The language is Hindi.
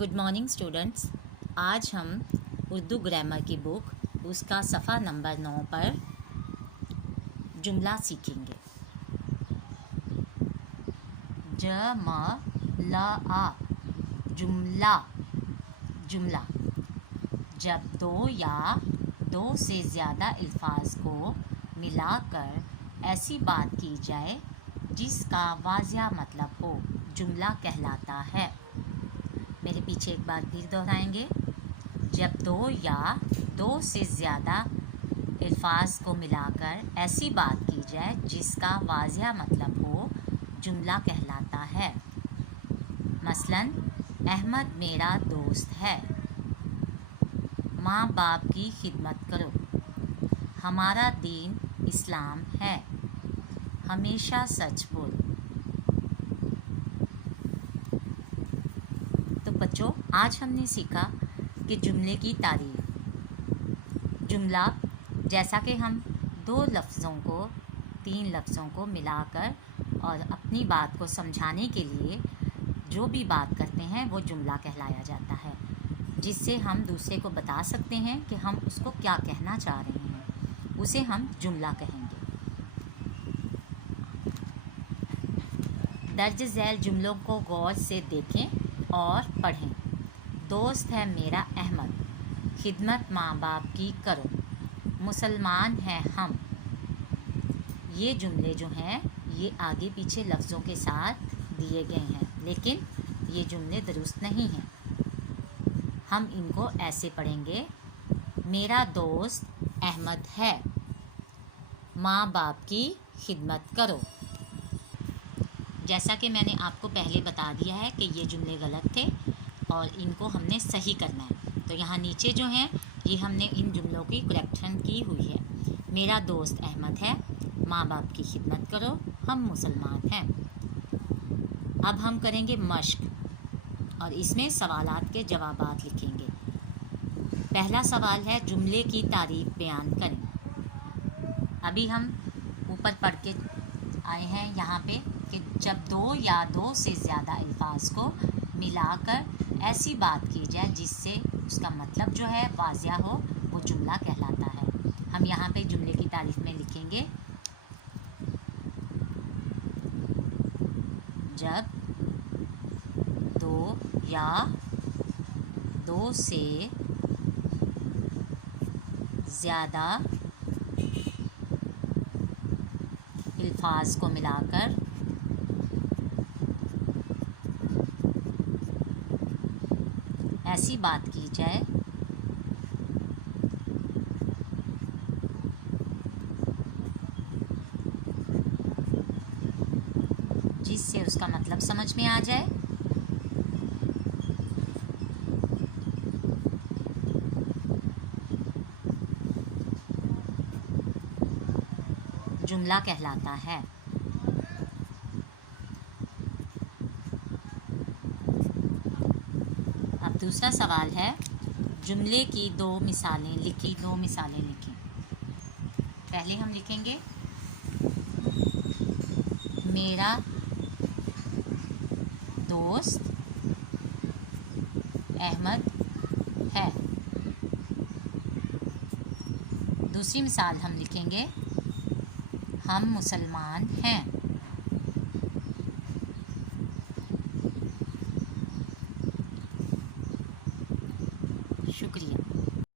Good morning students. आज हम उर्दू ग्रामर की बुक उसका सफ़ा नंबर 9 पर जुमला सीखेंगे। जमला जुमला जुमला जब दो या दो से ज़्यादा अल्फाज को मिलाकर ऐसी बात की जाए जिसका वाज़िह मतलब हो, जुमला कहलाता है। मेरे पीछे एक बार फिर दोहराएंगे। जब दो या दो से ज़्यादा अल्फाज को मिलाकर ऐसी बात की जाए जिसका वाज़िह मतलब हो, जुमला कहलाता है। मसलन, अहमद मेरा दोस्त है। माँ बाप की खिदमत करो। हमारा दीन इस्लाम है। हमेशा सच बोल। तो बच्चों, आज हमने सीखा कि जुमले की तारीफ। जुमला जैसा कि हम दो लफ्ज़ों को, तीन लफ्ज़ों को मिलाकर और अपनी बात को समझाने के लिए जो भी बात करते हैं वो जुमला कहलाया जाता है, जिससे हम दूसरे को बता सकते हैं कि हम उसको क्या कहना चाह रहे हैं, उसे हम जुमला कहेंगे। दर्ज झैल जुमलों को गौर से देखें और पढ़ें। दोस्त है मेरा अहमद। खिदमत माँ बाप की करो। मुसलमान हैं हम। ये जुमले जो हैं ये आगे पीछे लफ्ज़ों के साथ दिए गए हैं, लेकिन ये जुमले दुरुस्त नहीं हैं। हम इनको ऐसे पढ़ेंगे। मेरा दोस्त अहमद है। माँ बाप की खिदमत करो। जैसा कि मैंने आपको पहले बता दिया है कि ये जुमले गलत थे और इनको हमने सही करना है। तो यहाँ नीचे जो हैं ये हमने इन जुमलों की करेक्शन की हुई है। मेरा दोस्त अहमद है। माँ बाप की खिदमत करो। हम मुसलमान हैं। अब हम करेंगे मश्क और इसमें सवालात के जवाबात लिखेंगे। पहला सवाल है, जुमले की तारीफ बयान करें। अभी हम ऊपर पढ़ के आए हैं यहाँ पे कि जब दो या दो से ज़्यादा अल्फाज को मिलाकर ऐसी बात की जाए जिससे उसका मतलब जो है वाज़िह हो, वो जुमला कहलाता है। हम यहाँ पे जुमले की तारीफ में लिखेंगे, जब दो या दो से ज़्यादा अल्फाज को मिलाकर ऐसी बात की जाए जिससे उसका मतलब समझ में आ जाए, जुमला कहलाता है। अब दूसरा सवाल है, जुमले की दो मिसालें लिखी। पहले हम लिखेंगे, मेरा दोस्त अहमद है। दूसरी मिसाल हम लिखेंगे, हम मुसलमान हैं। शुक्रिया।